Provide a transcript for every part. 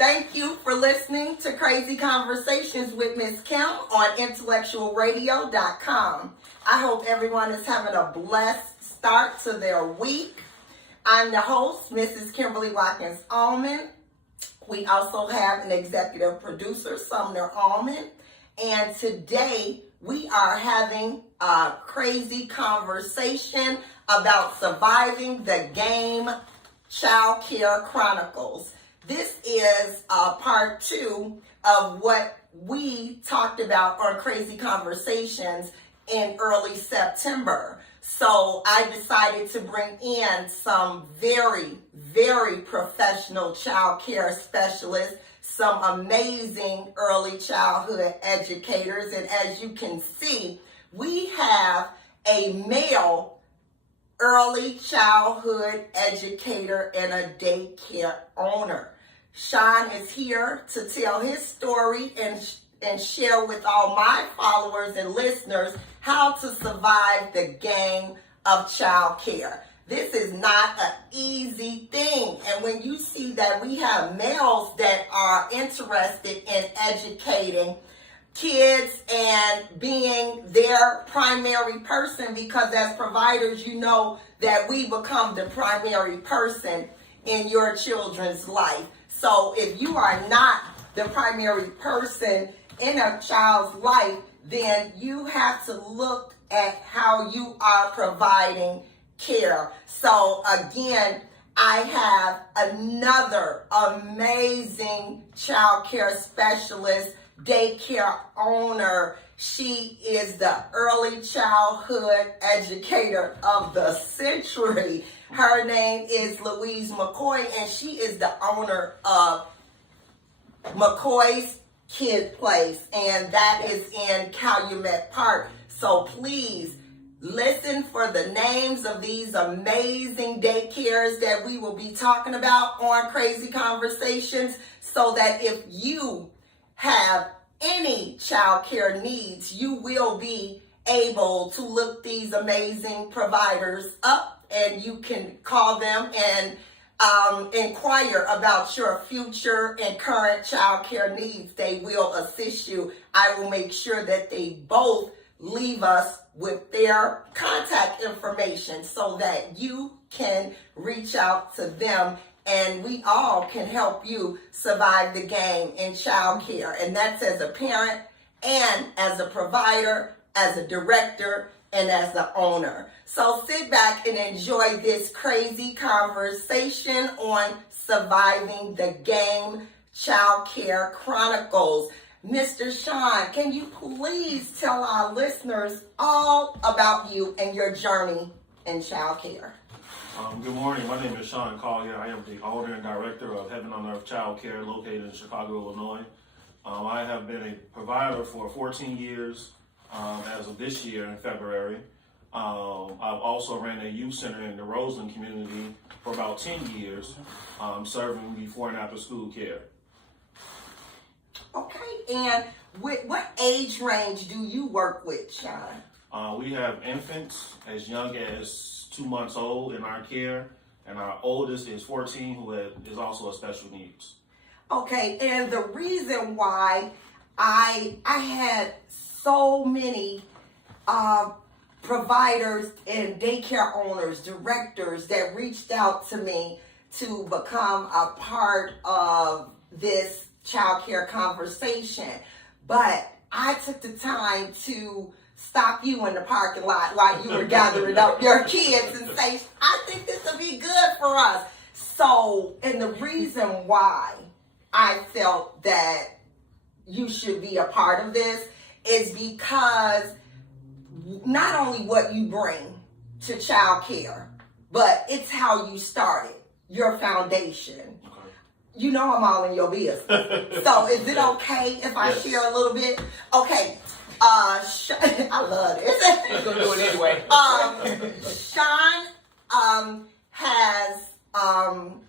Thank you for listening to Crazy Conversations with Miss Kim on intellectualradio.com. I hope everyone is having a blessed start to their week. I'm the host, Mrs. Kimberly Watkins Allman. We also have an executive producer, Sumner Allman. And today we are having a crazy conversation about surviving the game Child Care Chronicles. This is part 2 of what we talked about on Crazy Conversations in early September. So I decided to bring in some very, very professional child care specialists, some amazing early childhood educators. And as you can see, we have a male early childhood educator and a daycare owner. Sean is here to tell his story and share with all my followers and listeners how to survive the game of child care. This is not an easy thing. And when you see that we have males that are interested in educating kids and being their primary person, because as providers, you know that we become the primary person in your children's life. So if you are not the primary person in a child's life, then you have to look at how you are providing care. So again, I have another amazing child care specialist, daycare owner. She is the early childhood educator of the century. Her name is Louise McCoy, and she is the owner of McCoy's Kid Place, and that is in Calumet Park. So please listen for the names of these amazing daycares that we will be talking about on Crazy Conversations, so that if you have any child care needs, you will be able to look these amazing providers up, and you can call them and inquire about your future and current child care needs. They will assist you. I will make sure that they both leave us with their contact information so that you can reach out to them, and we all can help you survive the game in child care. And that's as a parent and as a provider, as a director, and as the owner. So sit back and enjoy this crazy conversation on surviving the game Child Care Chronicles. Mr. Sean, can you please tell our listeners all about you and your journey in child care? Good morning. My name is Sean Collier. I am the owner and director of Heaven on Earth Child Care located in Chicago, Illinois. I have been a provider for 14 years as of this year in February. I've also ran a youth center in the Roseland community for about 10 years, serving before and after school care. Okay, and what age range do you work with, Sean? We have infants as young as 2 months old in our care, and our oldest is 14, who is also a special needs. Okay, and the reason why I had so many providers and daycare owners, directors that reached out to me to become a part of this child care conversation. But I took the time to stop you in the parking lot while you were gathering up your kids and say, I think this will be good for us. So, and the reason why I felt that you should be a part of this is because not only what you bring to child care, but it's how you started, your foundation. Okay. You know I'm all in your business. So is it okay if I Yes. share a little bit? Okay. I love this. We're gonna do it anyway. Sean has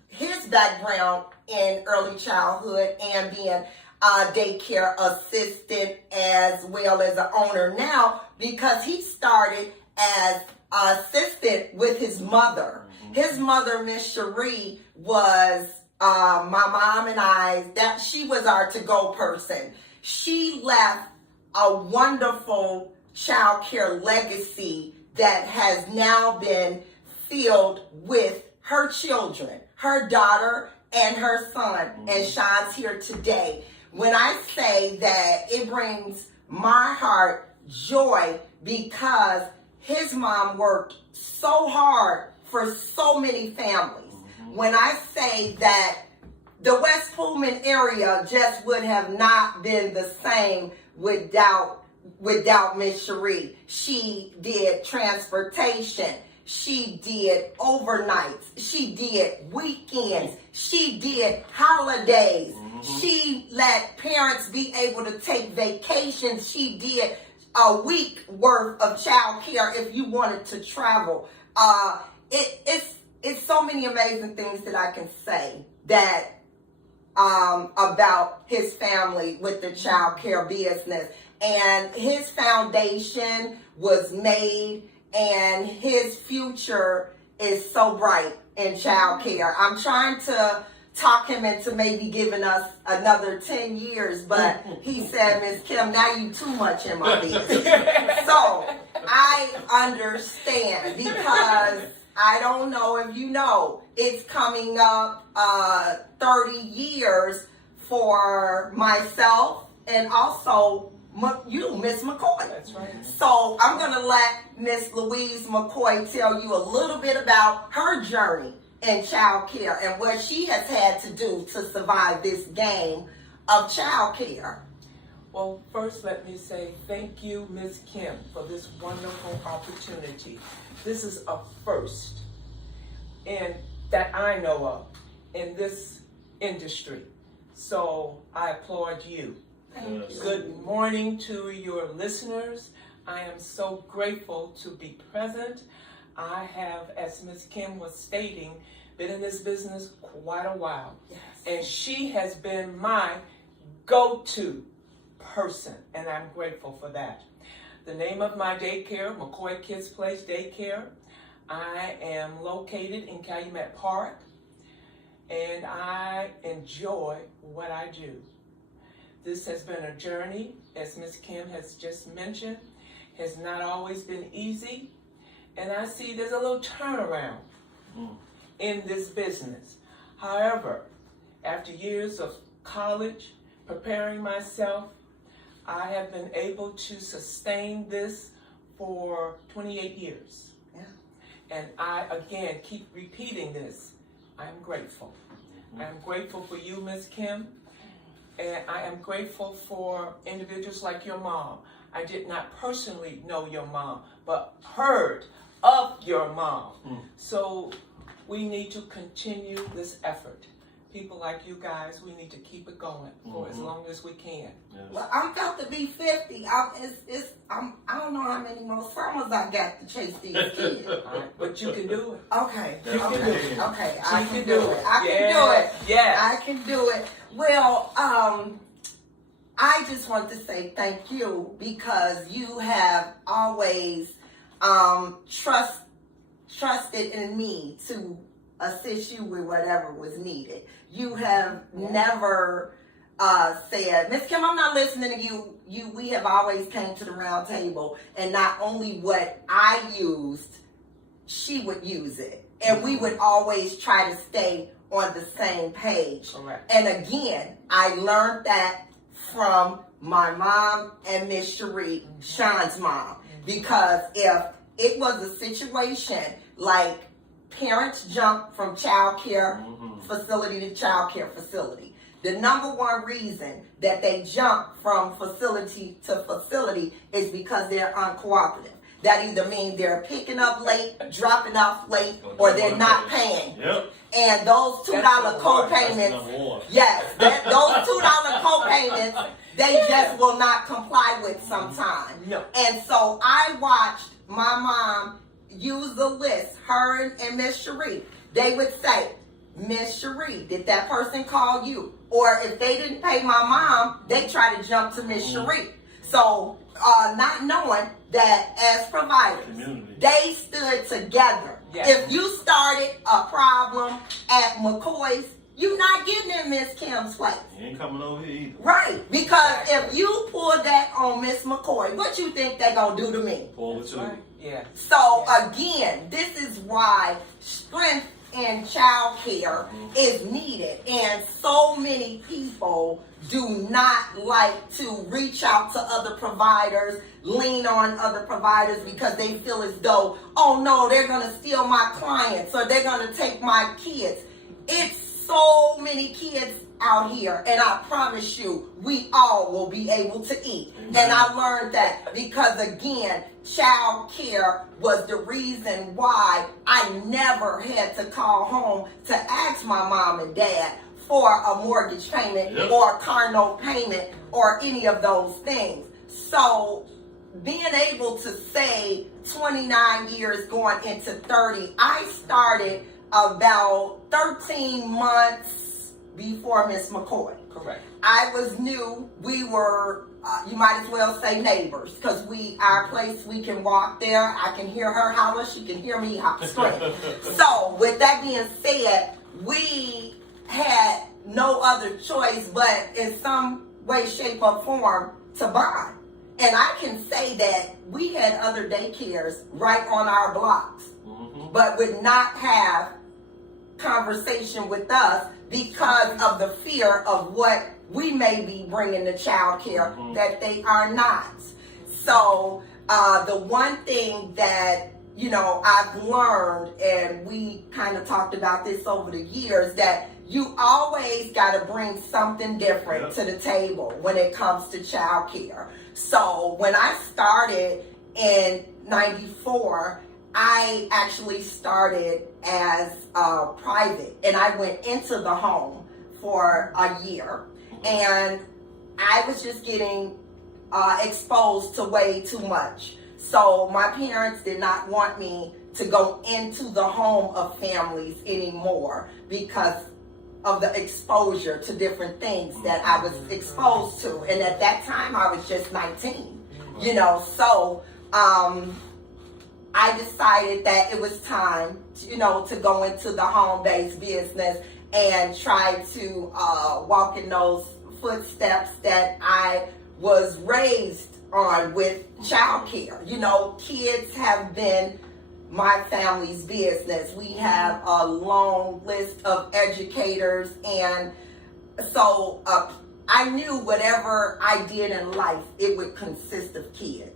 his background in early childhood and being a daycare assistant as well as an owner now, because he started as assistant with his mother. Mm-hmm. His mother, Miss Cherie, was my mom and I, that she was our to-go person. She left a wonderful child care legacy that has now been filled with her children, her daughter and her son, and Sean's here today. When I say that, it brings my heart joy because his mom worked so hard for so many families. When I say that the West Pullman area just would have not been the same without Miss Cherie. She did transportation. She did overnights. She did weekends. She did holidays. She let parents be able to take vacations. She did a week worth of child care if you wanted to travel. It's so many amazing things that I can say that about his family with the child care business. And his foundation was made, and his future is so bright in child care. I'm trying to talk him into maybe giving us another 10 years, but he said, Miss Kim, now you too much in my business. So I understand, because I don't know if you know, it's coming up 30 years for myself and also you, Miss McCoy. That's right. So I'm going to let Miss Louise McCoy tell you a little bit about her journey in child care and what she has had to do to survive this game of child care. Well, first let me say thank you, Ms. Kim, for this wonderful opportunity. This is a first and that I know of in this industry. So I applaud you. Thank you. Good morning to your listeners. I am so grateful to be present. I have, as Ms. Kim was stating, been in this business quite a while. Yes. And she has been my go-to person, and I'm grateful for that. The name of my daycare, McCoy Kids Place Daycare. I am located in Calumet Park, and I enjoy what I do. This has been a journey, as Ms. Kim has just mentioned, has not always been easy, and I see there's a little turnaround in this business. However, after years of college, preparing myself, I have been able to sustain this for 28 years. Yeah. And I, again, keep repeating this. I'm grateful. I'm grateful for you, Ms. Kim. And I am grateful for individuals like your mom. I did not personally know your mom, but heard of your mom. So we need to continue this effort. People like you guys, we need to keep it going for as long as we can. Yes. Well, I'm about to be 50. I don't know how many more summers I got to chase these kids. But you can do it. Okay. You can do it. Okay. I She can do it. I can Yes, do it. yes. I can do it. Well, I just want to say thank you because you have always trusted in me to assist you with whatever was needed. You have never said, Miss Kim, I'm not listening to you. We have always came to the round table, and not only what I used, she would use it. And we would always try to stay on the same page. Correct. And again, I learned that from my mom and Miss Cherie, Sean's mom. Because if it was a situation like parents jump from child care facility to child care facility, the number one reason that they jump from facility to facility is because they're uncooperative. That either means they're picking up late, dropping off late, or they're not paying. Yep. And those $2 co-payments, yes, those $2 co-payments, they just will not comply with sometimes. No. And so I watched my mom use the list, her and Miss Cherie. They would say, Miss Cherie, did that person call you? Or if they didn't pay my mom, they try to jump to Miss Cherie. So not knowing that as providers, they stood together. Yes. If you started a problem at McCoy's you're not getting in Miss Kim's place. He ain't coming over here either. Right. Because if you pull that on Miss McCoy, what you think they gonna do to me? Pull it too. Right. Yeah. So again, this is why strength in child care is needed. And so many people do not like to reach out to other providers, lean on other providers because they feel as though, oh no, they're going to steal my clients or they're going to take my kids. It's so many kids out here, and I promise you, we all will be able to eat. Amen. And I learned that because, again, child care was the reason why I never had to call home to ask my mom and dad for a mortgage payment or a car note payment or any of those things. So being able to say 29 years going into 30, I started about 13 months before Miss McCoy. Correct. I was new. We were, you might as well say neighbors, because our place, we can walk there. I can hear her holler. She can hear me scream. So with that being said, we had no other choice but in some way, shape, or form to bond. And I can say that we had other daycares right on our blocks, but would not have conversation with us because of the fear of what we may be bringing to child care that they are not. So the one thing that, you know, I've learned, and we kind of talked about this over the years, that you always got to bring something different to the table when it comes to child care. So when I started in 94, I actually started as private, and I went into the home for a year, and I was just getting exposed to way too much. So my parents did not want me to go into the home of families anymore because of the exposure to different things that I was exposed to. And at that time, I was just 19, you know. So I decided that it was time, you know, to go into the home-based business and try to walk in those footsteps that I was raised on with child care. You know, kids have been my family's business. We have a long list of educators, and so I knew whatever I did in life, it would consist of kids.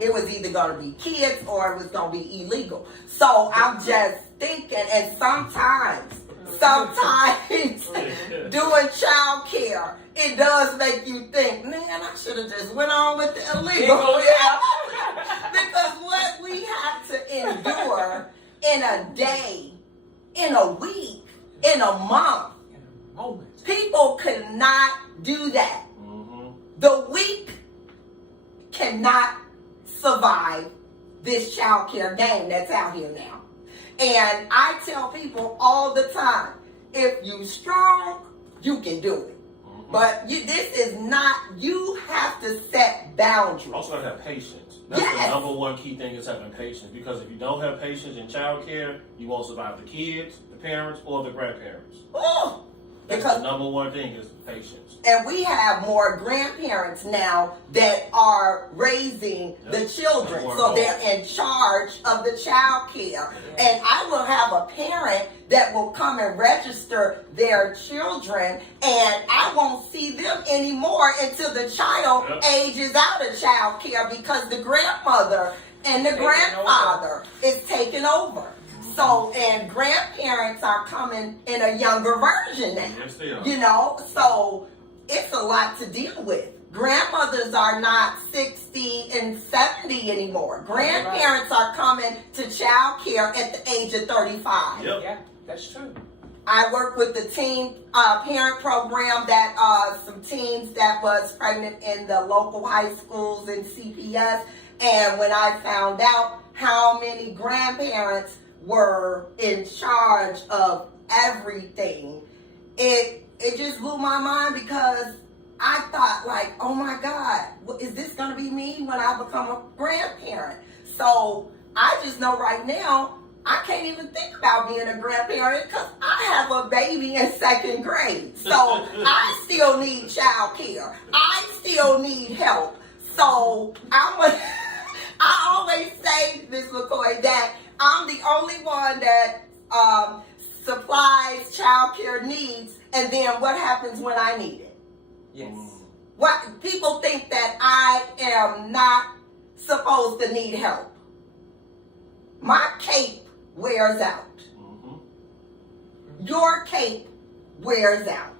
It was either going to be kids or it was going to be illegal. So I'm just thinking, and sometimes doing child care, it does make you think, man, I should have just went on with the illegal. Because what we have to endure in a day, in a week, in a month, people cannot do that. The weak cannot survive this child care game that's out here now. And I tell people all the time, if you strong, you can do it. But this is not, you have to set boundaries. Also gotta have patience. That's the number one key thing, is having patience. Because if you don't have patience in child care, you won't survive the kids, the parents, or the grandparents. Oh, That's the number one thing, is patience. And we have more grandparents now that are raising the children. So they're in charge of the child care. And I will have a parent that will come and register their children, and I won't see them anymore until the child ages out of child care, because the grandmother and the grandfather is taking over. So, and grandparents are coming in a younger version now. Yes, they are. You know, so it's a lot to deal with. Grandmothers are not 60 and 70 anymore. Grandparents are coming to child care at the age of 35. Yeah, that's true. I work with the teen parent program that some teens that was pregnant in the local high schools and CPS. And when I found out how many grandparents were in charge of everything, it just blew my mind, because I thought, like, oh my God, is this going to be me when I become a grandparent? So I just know right now I can't even think about being a grandparent because I have a baby in 2nd grade. So I still need child care. I still need help. So I always say, Ms. McCoy, that I'm the only one that supplies child care needs, and then what happens when I need it? Yes. What people think that I am not supposed to need help. My cape wears out. Your cape wears out.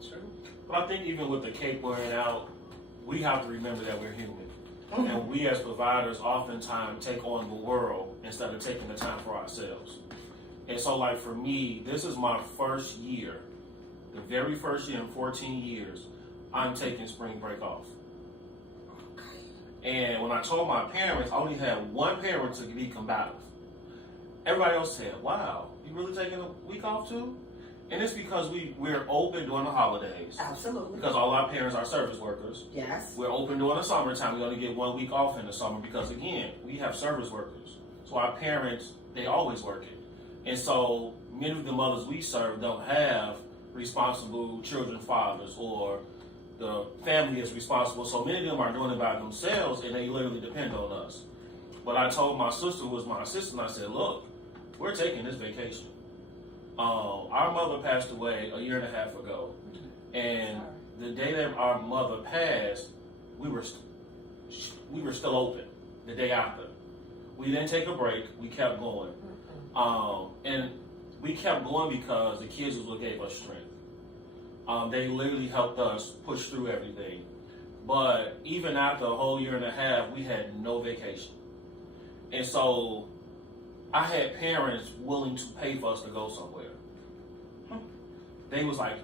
True. But I think even with the cape wearing out, we have to remember that we're human. And we as providers oftentimes take on the world instead of taking the time for ourselves. And so like for me, this is my first year, the very first year in 14 years, I'm taking spring break off. And when I told my parents, I only had one parent to be combative. Everybody else said, wow, you really taking a week off too? And it's because we're open during the holidays. Absolutely. Because all our parents are service workers. Yes. We're open during the summertime. We only get 1 week off in the summer because, again, we have service workers. So our parents, they always working. And so many of the mothers we serve don't have responsible children fathers, or the family is responsible. So many of them are doing it by themselves, and they literally depend on us. But I told my sister, who was my assistant, I said, look, we're taking this vacation. Our mother passed away a year and a half ago, and the day that our mother passed, we were still open the day after. We didn't take a break. We kept going, and we kept going because the kids was what gave us strength. They literally helped us push through everything. But even after a whole year and a half, we had no vacation, and so I had parents willing to pay for us to go somewhere. They was like,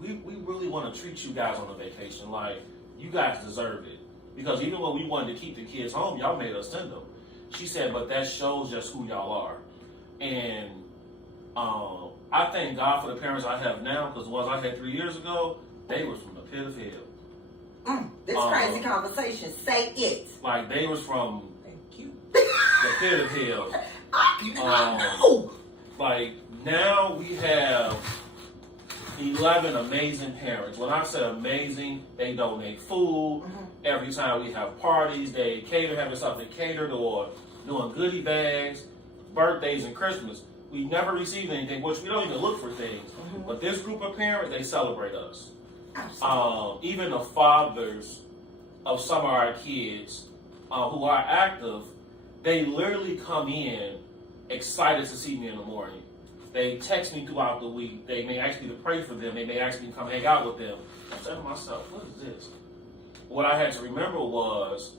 we really want to treat you guys on a vacation. Like, you guys deserve it. Because even when we wanted to keep the kids home, y'all made us send them. She said, but that shows just who y'all are. And I thank God for the parents I have now, because the ones I had 3 years ago, they was from the pit of hell. This crazy conversation. Say it. Like, they was from Thank you. the pit of hell. I know. Like, now we have 11 amazing parents. When I say amazing, they donate food. Every time we have parties, they having something catered, or doing goodie bags, birthdays and Christmas. We never received anything, which we don't even look for things. But this group of parents, they celebrate us. Even the fathers of some of our kids who are active, they literally come in excited to see me in the morning. They text me throughout the week. They may ask me to pray for them. They may ask me to come hang out with them. I said to myself, what is this? What I had to remember was,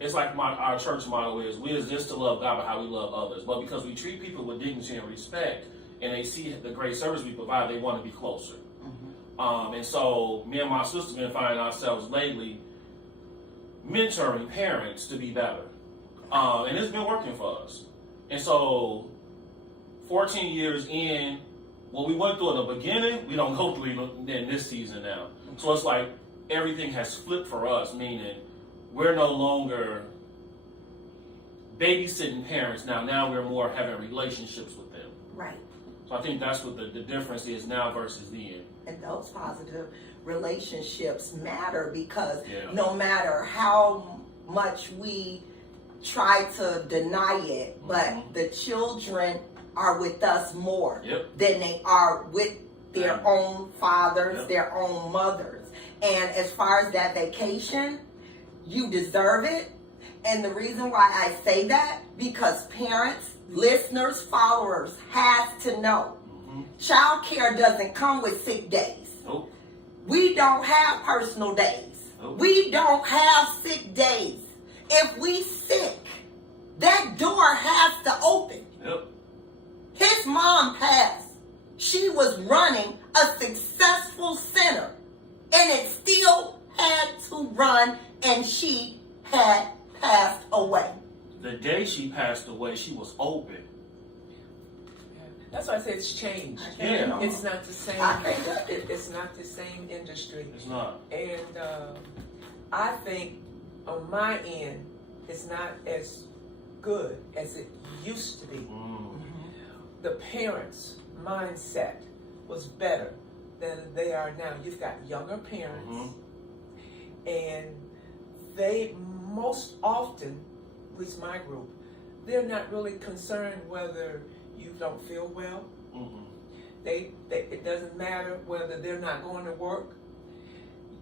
it's like our church motto is, we exist to love God by how we love others. But because we treat people with dignity and respect, and they see the great service we provide, they want to be closer. And so me and my sister been finding ourselves lately mentoring parents to be better. And it's been working for us. And so 14 years in, what we went through in the beginning, we don't go through in this season now. So it's like everything has flipped for us, meaning we're no longer babysitting parents now. Now we're more having relationships with them. Right. So I think that's what the difference is now versus then. And those positive relationships matter, because Yeah. no matter how much we try to deny it, but the children are with us more than they are with their own fathers, their own mothers. And as far as that vacation, you deserve it. And the reason why I say that, because parents, listeners, followers have to know, child care doesn't come with sick days. Nope. We don't have personal days. Nope. We don't have sick days. If we sick, that door has to open. Yep. His mom passed. She was running a successful center, and it still had to run, and she had passed away. The day she passed away, she was open. That's why I say it's changed. Yeah. It's not the same. I can't do it. It's not the same industry. It's not. And I think on my end, it's not as good as it used to be. The parents' mindset was better than they are now. You've got younger parents, and they most often, at least my group, they're not really concerned whether you don't feel well. It doesn't matter whether they're not going to work.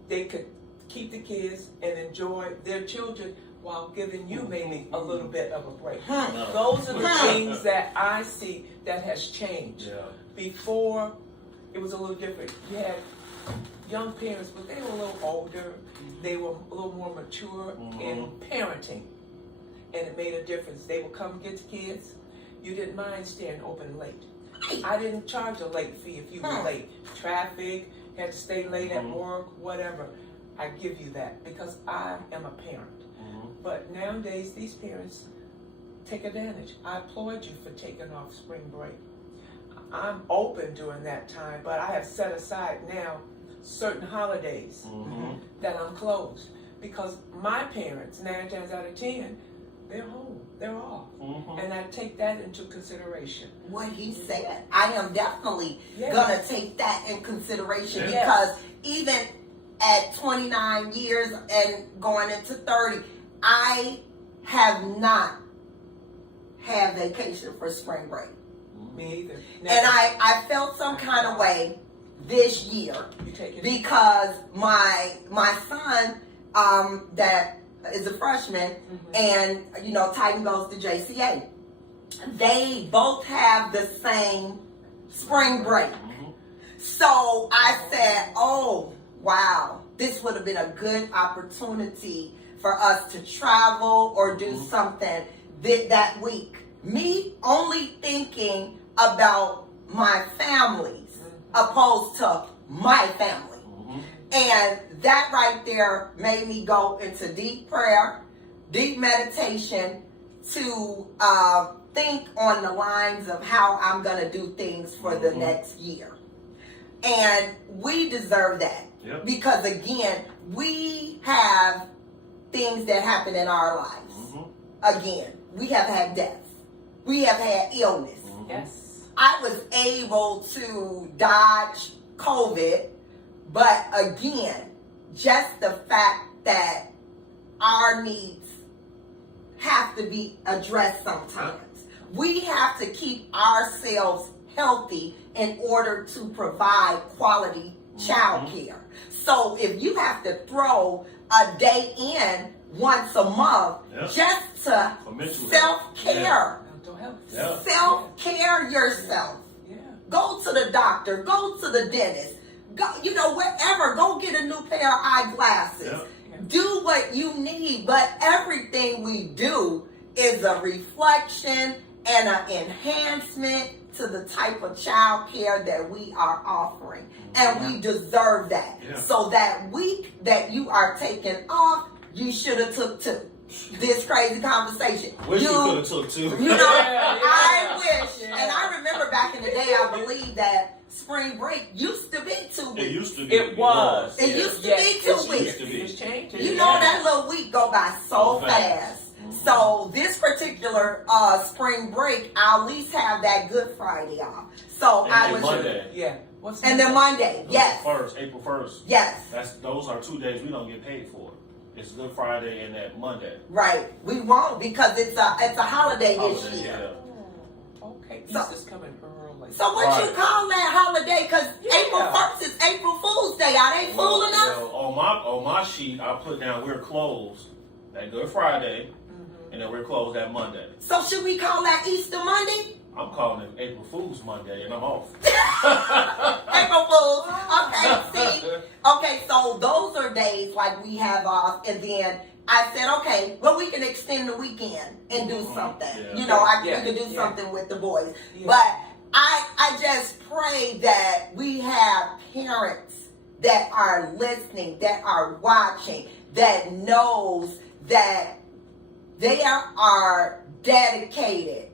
They could keep the kids and enjoy their children while giving you maybe a little bit of a break. Those are the things that I see that has changed. Before, it was a little different. You had young parents, but they were a little older. They were a little more mature in parenting, and it made a difference. They would come get the kids. You didn't mind staying open late. I didn't charge a late fee if you were late. Traffic, had to stay late at work, whatever. I give you that because I am a parent. But nowadays, these parents take advantage. I applaud you for taking off spring break. I'm open during that time, but I have set aside now certain holidays that I'm closed because my parents, 9 times out of 10, they're home, they're off, and I take that into consideration. What he said, I am definitely gonna take that in consideration Yes. because even at 29 years and going into 30, I have not had vacation for spring break. Me either. And I felt some kind of way this year because my son that is a freshman and Titan goes to JCA. They both have the same spring break. So I said, oh wow, this would have been a good opportunity for us to travel or do something that week. Me only thinking about my families opposed to my family. And that right there made me go into deep prayer, deep meditation to think on the lines of how I'm going to do things for the next year. And we deserve that. Because again, we have things that happen in our lives. Again, we have had death. We have had illness. Yes. I was able to dodge COVID, but again, just the fact that our needs have to be addressed sometimes. We have to keep ourselves healthy in order to provide quality child care. So if you have to throw a day in once a month just to self-care, self-care yourself. Go to the doctor, go to the dentist, go, wherever, go get a new pair of eyeglasses. Do what you need, but everything we do is a reflection and an enhancement to the type of child care that we are offering. And we deserve that. So that week that you are taking off, you should have took 2. This crazy conversation. Wish you could have took 2. I wish. And I remember back in the day, I believe that spring break used to be 2 weeks. It used to be. It was. It used to be 2 weeks. It's changed. That little week go by so fast. So this particular spring break, I'll at least have that Good Friday off. So and I was Monday. And then Monday, yes. April 1st. Yes. Those are 2 days we don't get paid for. It's Good Friday and that Monday. Right. We won't because it's a holiday this year. Okay. Easter's coming early. So what you call that holiday? Because April 1st is April Fool's Day. Are they fooling us? On my sheet, I put down we're closed that Good Friday, and then we're closed that Monday. So should we call that Easter Monday? I'm calling it April Fool's Monday, and I'm off. April Fool's. Okay, see. Okay, so those are days like we have off, and then I said, okay, well, we can extend the weekend and do something. We can do something with the boys. But I just pray that we have parents that are listening, that are watching, that knows that they are dedicated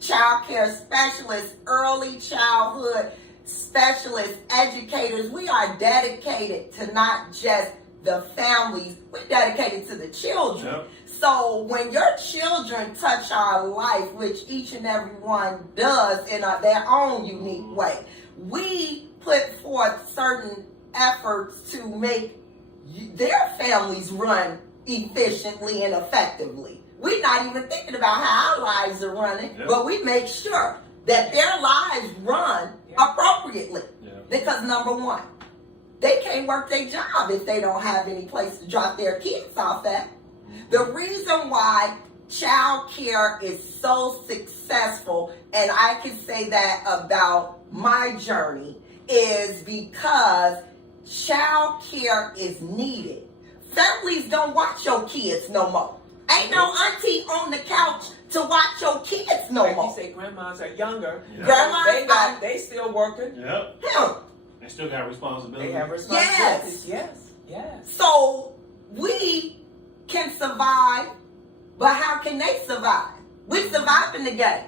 child care specialists, early childhood specialists, educators. We are dedicated to not just the families, we're dedicated to the children. Yep. So when your children touch our life, which each and every one does in their own unique way, we put forth certain efforts to make their families run efficiently and effectively. We're not even thinking about how our lives are running, but we make sure that their lives run appropriately. Because number one, they can't work their job if they don't have any place to drop their kids off at. The reason why child care is so successful, and I can say that about my journey, is because child care is needed. Families don't watch your kids no more. Ain't no auntie on the couch to watch your kids no more. You say grandmas are younger. Yeah. Grandmas, they still working. Yep. yeah. They still got responsibility. They have responsibilities. Yes. So we can survive, but how can they survive? We survive in the game.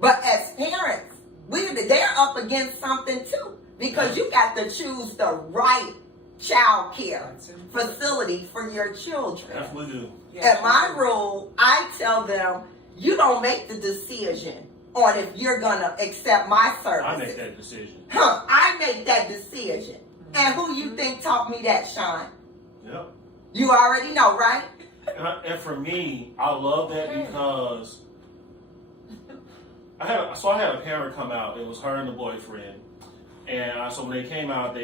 But as parents, they're up against something too. Because you got to choose the right child care facility for your children. Definitely do. At my rule, I tell them, you don't make the decision on if you're going to accept my services. I make that decision. I make that decision. And who you think taught me that, Sean? Yep. You already know, right? And for me, I love that because I had a parent come out. It was her and the boyfriend. And so when they came out,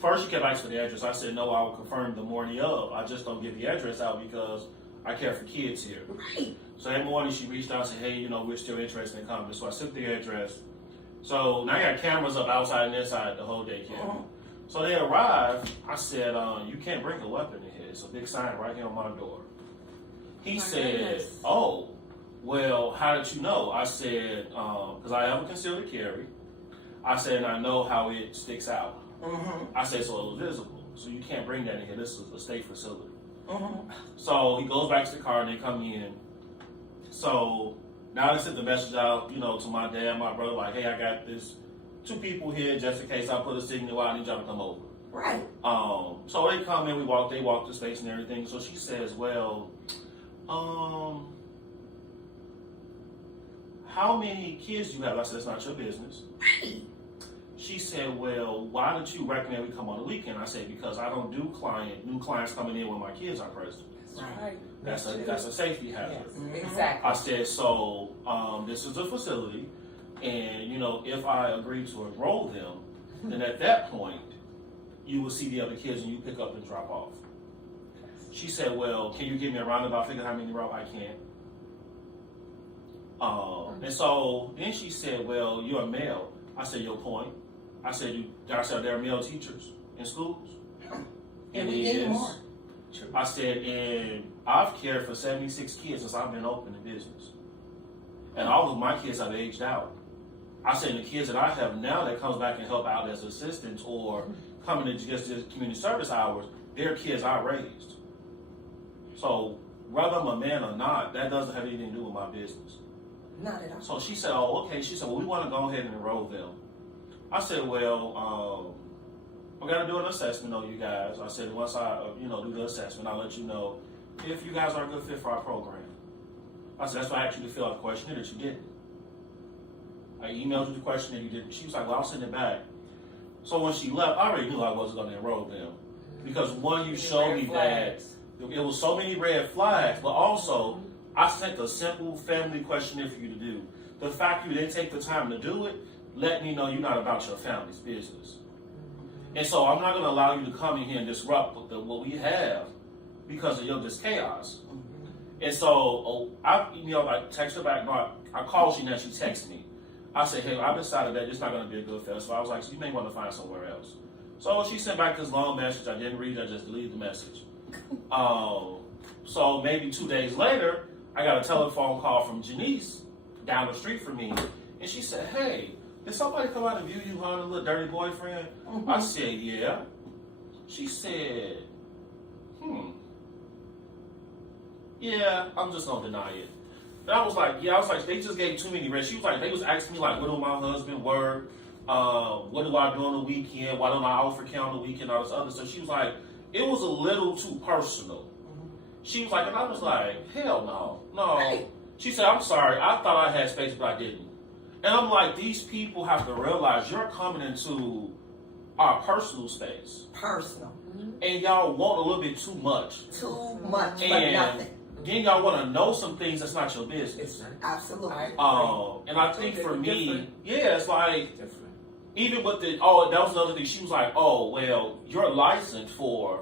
first she kept asking for the address. I said, no, I will confirm the morning of. I just don't give the address out because I care for kids here. Right. So that morning she reached out and said, hey, we're still interested in coming. So I took the address. So now I got cameras up outside and inside the whole daycare. Uh-huh. So they arrived. I said, you can't bring a weapon in here. It's a big sign right here on my door. He said, goodness. oh, well, how did you know? I said, because I have a concealed carry. I said, and I know how it sticks out. Mm-hmm. I said, so it was visible. So you can't bring that in here. This is a state facility. Mm-hmm. So he goes back to the car and they come in. So now they sent the message out, to my dad, my brother, like, hey, I got this 2 people here just in case I put a signal out. I need y'all to come over. Right. So they come in, they walk the space and everything. So she says, well, how many kids do you have? I said, it's not your business. Right. She said, well, why did you recommend we come on the weekend? I said, because I don't do new clients coming in when my kids are present. That's right. That's a safety hazard. Yes, Mhm. exactly. I said, so this is a facility, and if I agree to enroll them, then at that point, you will see the other kids and you pick up and drop off. She said, well, can you give me a roundabout figure how many route I can? And so then she said, well, you're a male. I said, your point. I said, there are male teachers in schools. And we need more. I said, and I've cared for 76 kids since I've been open in business. And all of my kids have aged out. I said, the kids that I have now that comes back and help out as assistants or coming to just community service hours, they're kids I raised. So whether I'm a man or not, that doesn't have anything to do with my business. Not at all. So she said, oh, okay. She said, well, we want to go ahead and enroll them. I said, well, we got to do an assessment on you guys. I said, once I, do the assessment, I'll let you know if you guys are a good fit for our program. I said, that's why I asked you to fill out the questionnaire that you didn't. I emailed you the questionnaire you didn't. She was like, well, I'll send it back. So when she left, I already knew I wasn't going to enroll them. Because one, you showed me that it was so many red flags, but also I sent a simple family questionnaire for you to do. The fact you didn't take the time to do it, let me know you're not about your family's business. And so I'm not going to allow you to come in here and disrupt what we have because of this chaos. And so I text her back. No, I called she, now she texted me. I said, hey, I decided that it's not going to be a good festival. I was like, so you may want to find somewhere else. So she sent back this long message. I didn't read it. I just deleted the message. So maybe 2 days later, I got a telephone call from Janice down the street from me. And she said, hey, did somebody come out and view you, huh, the little dirty boyfriend? Mm-hmm. I said, yeah. She said, yeah, I'm just going to deny it. And I was like, they just gave too many rest. She was like, they was asking me, like, what do my husband work? What do I do on the weekend? Why don't I offer care on the weekend? All this other stuff. She was like, it was a little too personal. She was like, and I was like, hell no. Right. She said, I'm sorry, I thought I had space, but I didn't. And I'm like, these people have to realize you're coming into our personal space. Personal. And y'all want a little bit too much. Too much, but And nothing. then y'all want to know some things that's not your business. Absolutely. And I think for me, Different. yeah, it's like, Different. even with that was another thing. She was like, oh, well, you're licensed for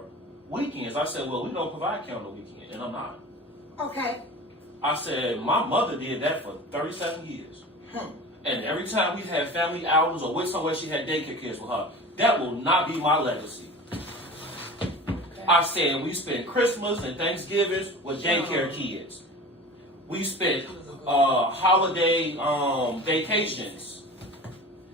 weekends. I said, well, we don't provide care on the weekend, and I'm not. Okay. I said, my mother did that for 37 years. And every time we had family outings or went somewhere she had daycare kids with her, that will not be my legacy. Okay. I said, we spent Christmas and Thanksgivings with daycare kids. We spent holiday vacations,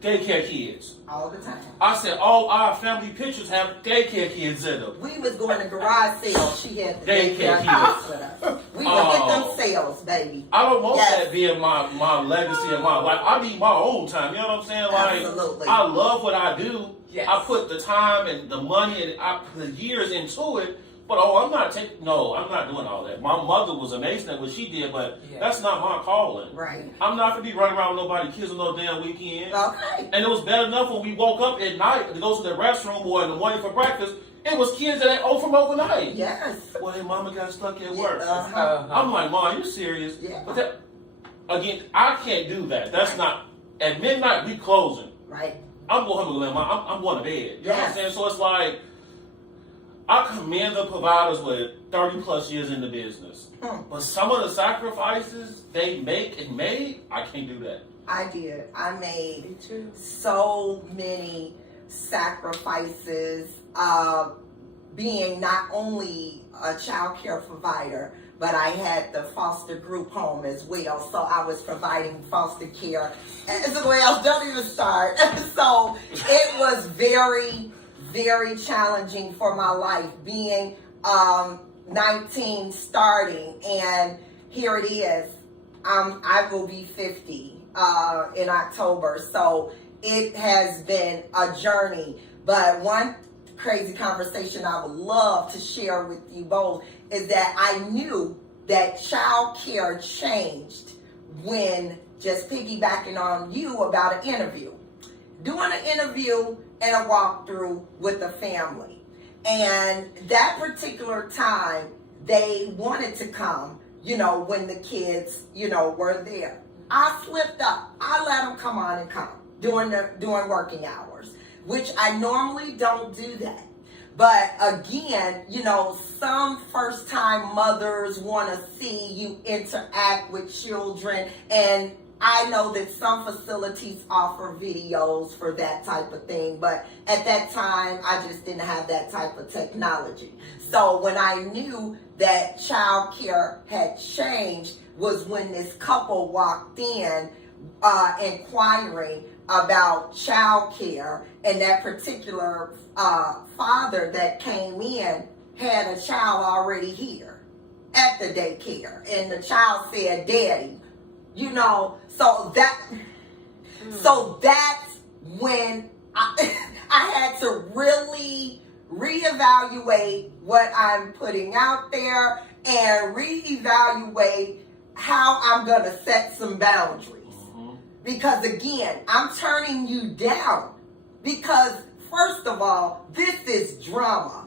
daycare kids. All the time. I said, all our family pictures have daycare kids in them. We was going to garage sales. She had the Daycare daycare kids with us. We would hit them sales, baby. I don't want Yes. that being my legacy of my life. I need my own time. You know what I'm saying? Like, Absolutely. I love what I do. Yes. I put the time and the money and the years into it. But I'm not doing all that. My mother was amazing at what she did, but that's not my calling. Right. I'm not gonna be running around with nobody kids on no damn weekend. Okay. And it was bad enough when we woke up at night to go to the restroom or in the morning for breakfast. It was kids that from overnight. Yes. Well, their mama got stuck at work. Uh-huh. I'm like, Mom, you serious? Yeah. But that, again, I can't do that. That's not, at midnight, we closing. Right. I'm going home and I'm going to bed. You know what I'm Yes. saying? So it's like, I commend the providers with 30 plus years in the business. But some of the sacrifices they make and made, I can't do that. I did. I made Me too. so many sacrifices, being not only a child care provider, but I had the foster group home as well. So I was providing foster care as well. Don't even start. So it was very, very challenging for my life, being 19 starting, and here it is. I will be 50 in October. So it has been a journey. But one crazy conversation I would love to share with you both is that I knew that child care changed when, just piggybacking on you about an interview, doing an interview and a walkthrough with a family. And that particular time, they wanted to come, when the kids, were there. I slipped up. I let them come on and come during working hours, which I normally don't do that. But again, some first-time mothers want to see you interact with children, and I know that some facilities offer videos for that type of thing, but at that time, I just didn't have that type of technology. So when I knew that child care had changed was when this couple walked in inquiring about child care, and that particular father that came in had a child already here at the daycare, and the child said, "Daddy," so that's when I had to really reevaluate what I'm putting out there and reevaluate how I'm going to set some boundaries. Because again, I'm turning you down because, first of all, this is drama.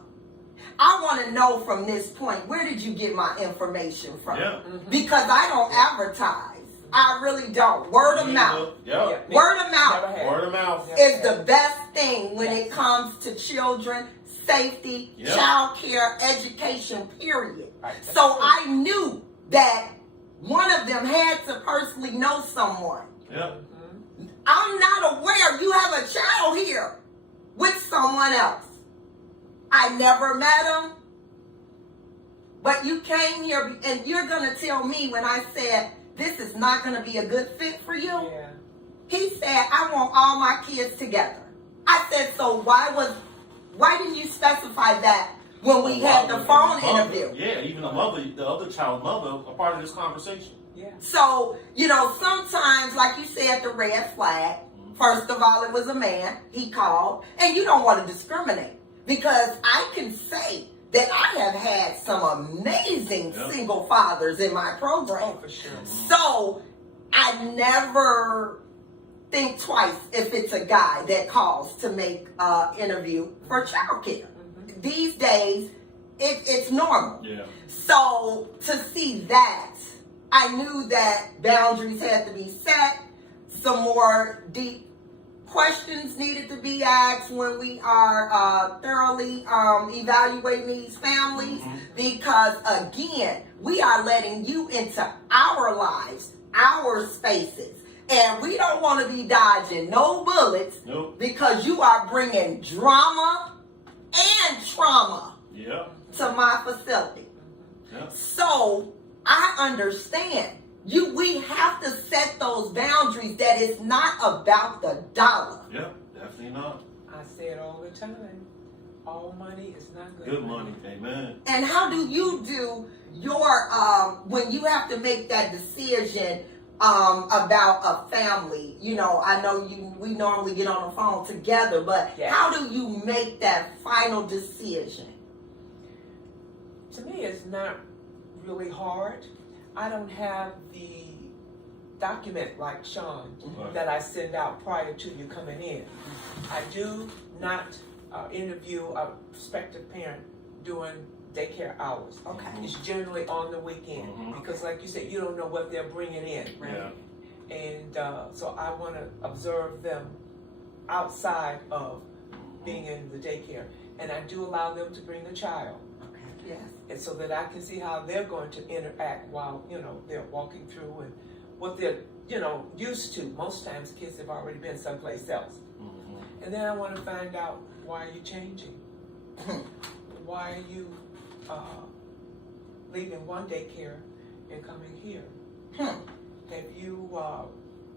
I want to know from this point, where did you get my information from? Yeah. Because I don't advertise. I really don't. Word of mouth. Yeah. Word of mouth Word of mouth. is the best thing when it comes to children, safety, child care, education, period. Right. So I knew that one of them had to personally know someone. Yeah. I'm not aware you have a child here with someone else. I never met him, but you came here and you're going to tell me when I said, this is not going to be a good fit for you. Yeah. He said, I want all my kids together. I said, so why didn't you specify that when we had the phone interview? Yeah, even the other child's mother, a part of this conversation. Yeah. So, sometimes, like you said, the red flag, first of all, it was a man, he called, and you don't want to discriminate. because I can say that I have had some amazing Yep. single fathers in my program. Oh, for sure. So I never think twice if it's a guy that calls to make an interview for childcare. These days, it's normal. Yeah. So to see that, I knew that boundaries had to be set. Some more deep questions needed to be asked when we are thoroughly evaluating these families, because again, we are letting you into our lives, our spaces, and we don't want to be dodging no bullets. Nope. Because you are bringing drama and trauma Yeah. to my facility. Yeah. So I understand. We have to set those boundaries that it's not about the dollar. Yeah. Definitely not. I say it all the time. All money is not good. Good money. Amen. And how do you do your when you have to make that decision about a family? You know, I know we normally get on the phone together, but Yes. how do you make that final decision? To me, it's not really hard. I don't have the document like Sean Right. that I send out prior to you coming in. I do not interview a prospective parent during daycare hours. Okay. It's generally on the weekend because, like you said, you don't know what they're bringing in. Yeah. And so I want to observe them outside of being in the daycare. And I do allow them to bring a child. Yes. And so that I can see how they're going to interact while, they're walking through and what they're, used to. Most times kids have already been someplace else. And then I want to find out, why are you changing? Why are you leaving one daycare and coming here? Have you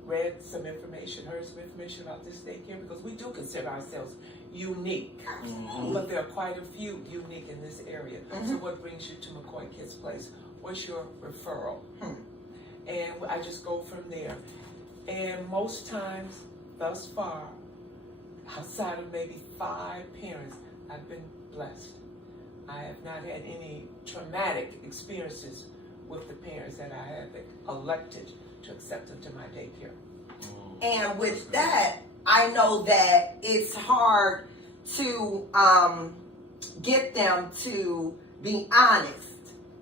read some information, heard some information about this daycare? Because we do consider ourselves unique. But there are quite a few unique in this area. So what brings you to McCoy Kids Place? What's your referral? And I just go from there. And most times, thus far, outside of maybe 5 parents, I've been blessed. I have not had any traumatic experiences with the parents that I have elected to accept into my daycare. And with that, I know that it's hard to get them to be honest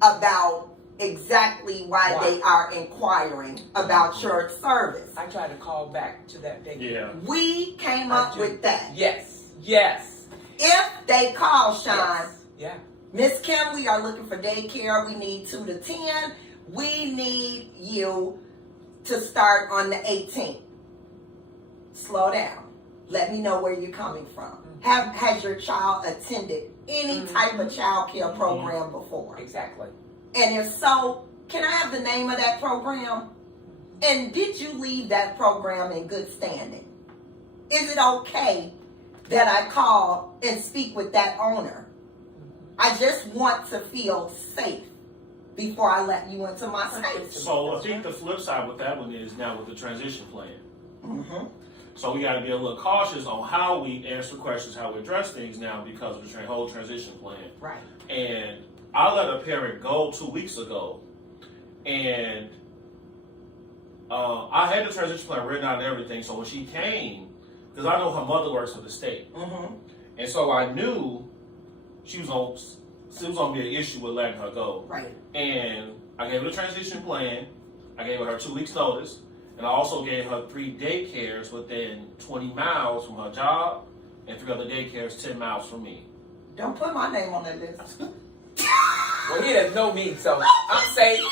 about exactly why they are inquiring about your service. I try to call back to that daycare. Yeah. We came up with that. Yes. If they call, Sean, Yeah. Miss Kim, we are looking for daycare. We need 2 to 10. We need you to start on the 18th. Slow down. Let me know where you're coming from. Has your child attended any type of child care program before? Exactly. And if so, can I have the name of that program? And did you leave that program in good standing? Is it okay that I call and speak with that owner? I just want to feel safe before I let you into my space. So I think the flip side with that one is now with the transition plan. So we got to be a little cautious on how we answer questions, how we address things now because of the whole transition plan. Right. And I let a parent go 2 weeks ago, and I had the transition plan written out and everything. So when she came, because I know her mother works for the state, and so I knew she was gonna be an issue with letting her go. Right. And I gave her the transition plan. I gave her 2 weeks notice, and I also gave her 3 daycares within 20 miles from her job, and 3 other daycares 10 miles from me. Don't put my name on that list. Well, he doesn't know me, so I'm safe.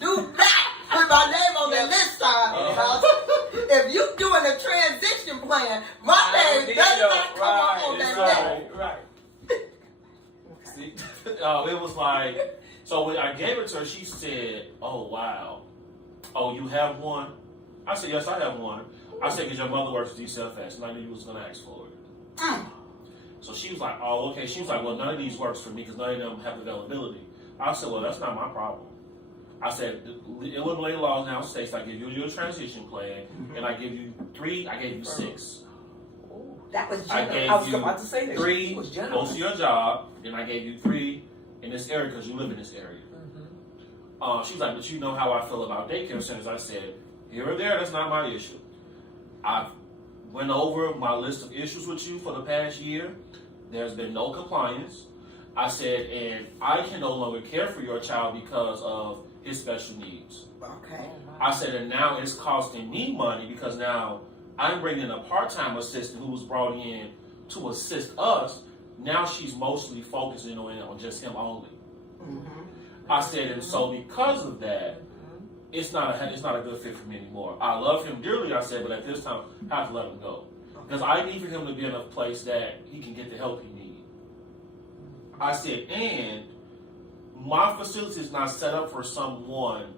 Do not put my name on that list, son. If you doing a transition plan, my name does not come on that list. Right. See, it was like, so when I gave it to her, she said, "Oh wow, oh you have one?" I said, "Yes, I have one." I said, "Because your mother works at DCFS, and I knew you was gonna ask for it." So she was like, "Oh, okay." She was like, "Well, none of these works for me because none of them have availability." I said, "Well, that's not my problem." I said, "Eliminate laws now states I give you your transition plan, and I give you 3. I gave you 6. That was I generous. gave I was you about to say that. 3 He was generous. close to your job, then I gave you 3 in this area because you live in this area. She was like, but you know how I feel about daycare centers. I said, here or there, that's not my issue. I went over my list of issues with you for the past year. There's been no compliance. I said, and I can no longer care for your child because of his special needs. Okay. I said, and now it's costing me money because now I'm bringing a part-time assistant who was brought in to assist us. Now she's mostly focusing on just him only. I said, and so because of that, it's not a good fit for me anymore. I love him dearly, I said, but at this time, I have to let him go. Because I need for him to be in a place that he can get the help he needs. I said, and my facility is not set up for someone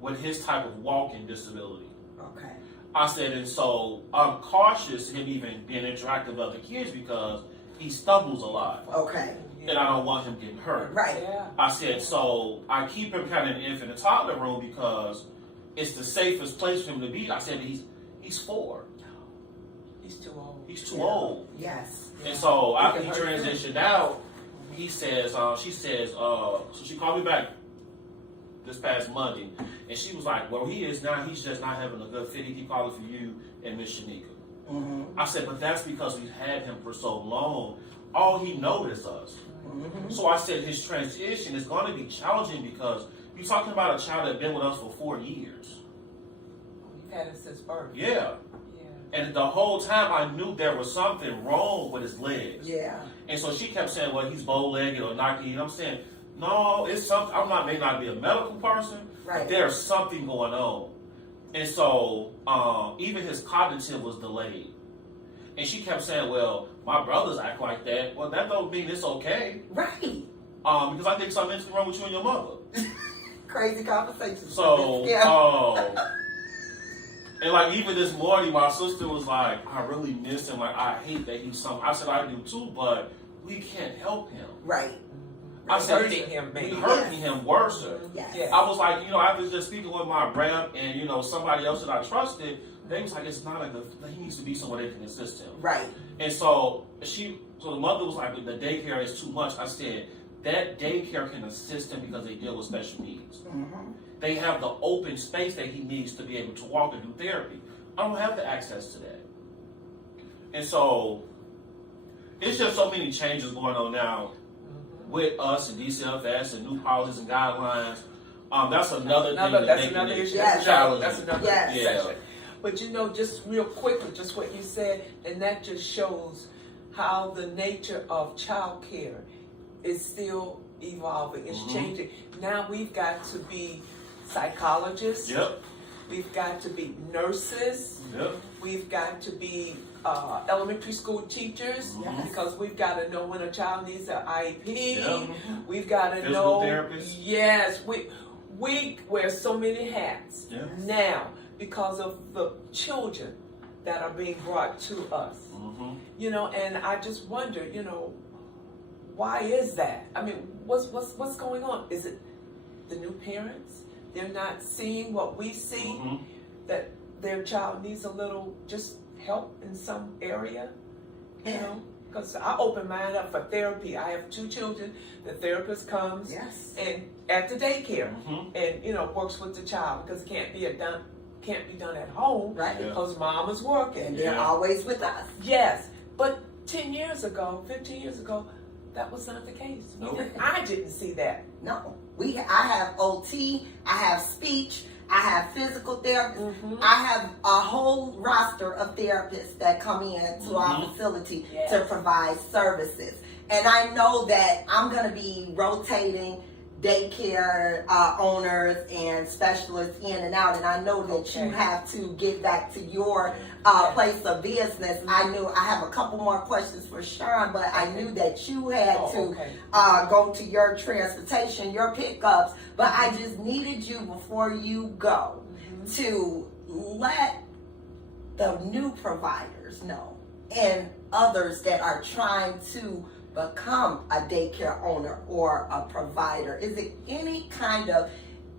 with his type of walking disability. Okay. I said, and so I'm cautious him even being interactive with other kids because he stumbles a lot. Okay. And I don't want him getting hurt. Right. Yeah. I said, so I keep him kind of in the infant and toddler room because it's the safest place for him to be. I said, he's 4. He's too old. He's too old. Yes. And so after he It can hurt him. transitioned out, she says, so she called me back this past Monday, and she was like, well, he is now, he's just not having a good fit. He keep calling for you and Miss Shanika. I said, but that's because we've had him for so long. All he knows is us. So I said his transition is going to be challenging because you're talking about a child that's been with us for 4 years. You've had him since birth. Yeah. And the whole time I knew there was something wrong with his legs. Yeah. And so she kept saying, well, he's bow-legged or knocky. And I'm saying, no, it's something. May not be a medical person, Right. but there's something going on. And so even his cognitive was delayed. And she kept saying, well, my brothers act like that. Well, that don't mean it's okay. Right. Because I think something's wrong with you and your mother. Crazy conversation. So, yeah. and like even this morning, my sister was like, I really miss him. Like, I hate that he's some. I said, I do too, but we can't help him. Right. I said, Hurting him, we maybe. hurting him worse. Yes. Yeah. I was like, after just speaking with my rep and, somebody else that I trusted, they was like, it's not a good, he needs to be somewhere they can assist him. Right. And so the mother was like, the daycare is too much. I said, that daycare can assist him because they deal with special needs. They have the open space that he needs to be able to walk and do therapy. I don't have the access to that. And so it's just so many changes going on now with us and DCFS and new policies and guidelines. That's another thing That's another issue. Yes. That's another Yes. section. But just real quickly, just what you said, and that just shows how the nature of child care is still evolving. It's changing. Now we've got to be psychologists. Yep. We've got to be nurses. Yep. We've got to be elementary school teachers Yes. because we've got to know when a child needs an IEP. Yep. We've got to Physical know. therapists. Yes, we wear so many hats Yes. now because of the children that are being brought to us. And I just wonder, why is that? I mean, what's going on? Is it the new parents? They're not seeing what we see, that their child needs a little just help in some area, Because I open mine up for therapy. I have 2 children. The therapist comes Yes. and at the daycare and works with the child because it can't be done at home, Right. Yeah. because mom is working. And they're Yeah. always with us. Yes, but 10 years ago, 15 years ago, that was not the case. Nope. I didn't see that. No. I have OT, I have speech, I have physical therapy. Mhm. I have a whole roster of therapists that come in to our facility Yes. to provide services. And I know that I'm going to be rotating daycare owners and specialists in and out. And I know that you Okay. have to get back to your place of business. I have a couple more questions for Sean, but I knew that you had to go to your transportation, your pickups. But I just needed you before you go to let the new providers know and others that are trying to become a daycare owner or a provider. Is it any kind of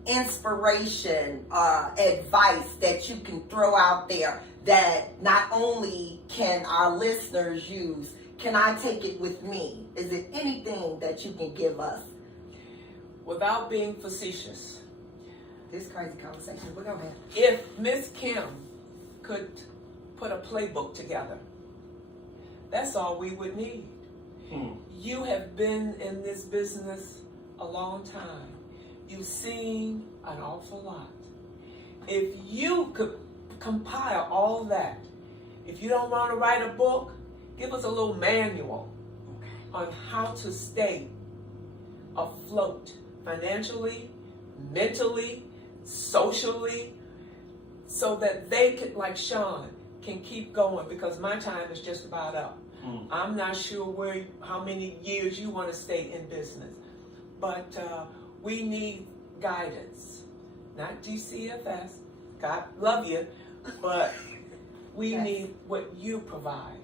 inspiration, advice that you can throw out there that not only can our listeners use, can I take it with me? Is it anything that you can give us? Without being facetious, This crazy conversation, we're gonna have. if Miss Kim could put a playbook together, that's all we would need. You have been in this business a long time. You've seen an awful lot. If you could compile all that, if you don't want to write a book, give us a little manual on how to stay afloat financially, mentally, socially, so that they could, like Sean, can keep going, because my time is just about up. I'm not sure how many years you want to stay in business, but we need guidance, not DCFS. God love you, but we Yes. need what you provide.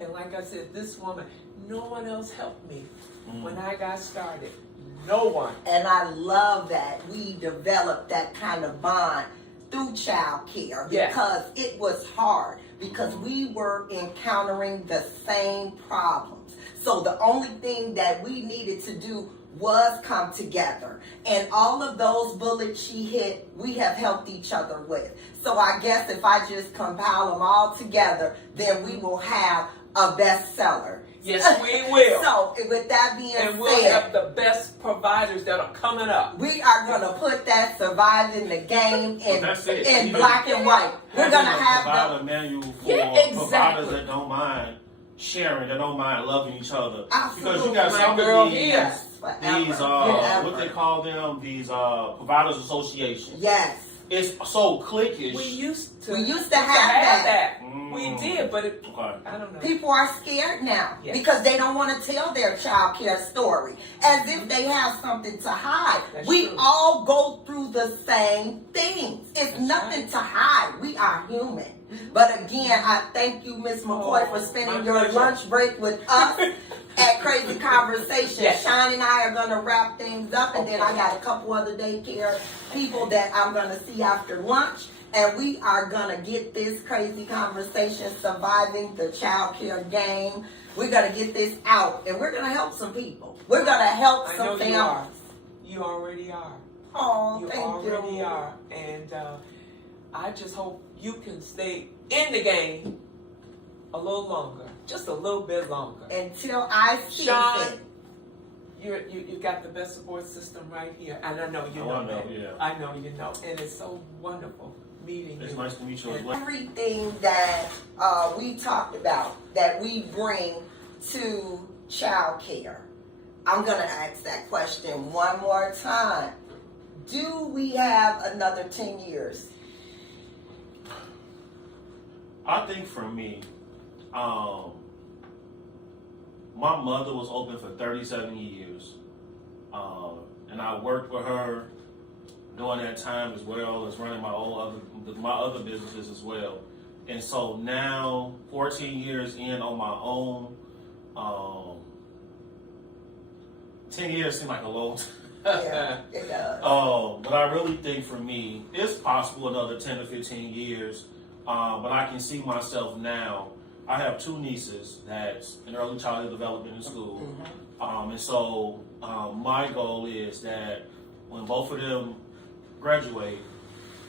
And like I said, this woman, no one else helped me when I got started. No one. And I love that we developed that kind of bond through child care, Yes. because it was hard, because we were encountering the same problems. So the only thing that we needed to do was come together. And all of those bullets she hit, we have helped each other with. So I guess if I just compile them all together, then we will have a bestseller. Yes, we will. So with that being And we'll said, have the best providers that are coming up. we are going to put that surviving the game That's it. in Even black and white. We're going to have provide the a manual for Yeah, exactly. providers that don't mind sharing, that don't mind loving each other. Absolutely. Because you got My some girl of these, here. these Forever. what they call them, these providers associations. Yes. It's so cliquish. We used to have that. We did, but it, Okay. I don't know. People are scared now Yes. because they don't want to tell their child care story as if they have something to hide. That's We true. all go through the same things. It's That's nothing right. to hide. We are human. But again, I thank you, Ms. McCoy, for my spending your pleasure. lunch break with us at Crazy Conversation. Yes. Sean and I are going to wrap things up, and then Okay. I got a couple other daycare people that I'm going to see after lunch. And we are going to get this Crazy Conversation, surviving the child care game. We're going to get this out, and we're going to help some people. We're going to help I some know families. you are. You already are. Oh, You thank already you. are. And I just hope you can stay in the game a little longer. Just a little bit longer. Until I see Sean, it. You got the best support system right here. And I know you Oh, know I know, that. yeah. I know you know. And it's so wonderful meeting It's you. nice to meet you as well. Everything that we talked about, that we bring to child care, I'm going to ask that question one more time. Do we have another 10 years? I think for me, my mother was open for 37 years. And I worked with her during that time, as well as running my other businesses as well. And so now, 14 years in on my own, 10 years seem like a long time. Yeah, it does. But I really think for me, it's possible another 10 to 15 years. But I can see myself now. I have two nieces that's in early childhood development in school. And so my goal is that when both of them graduate,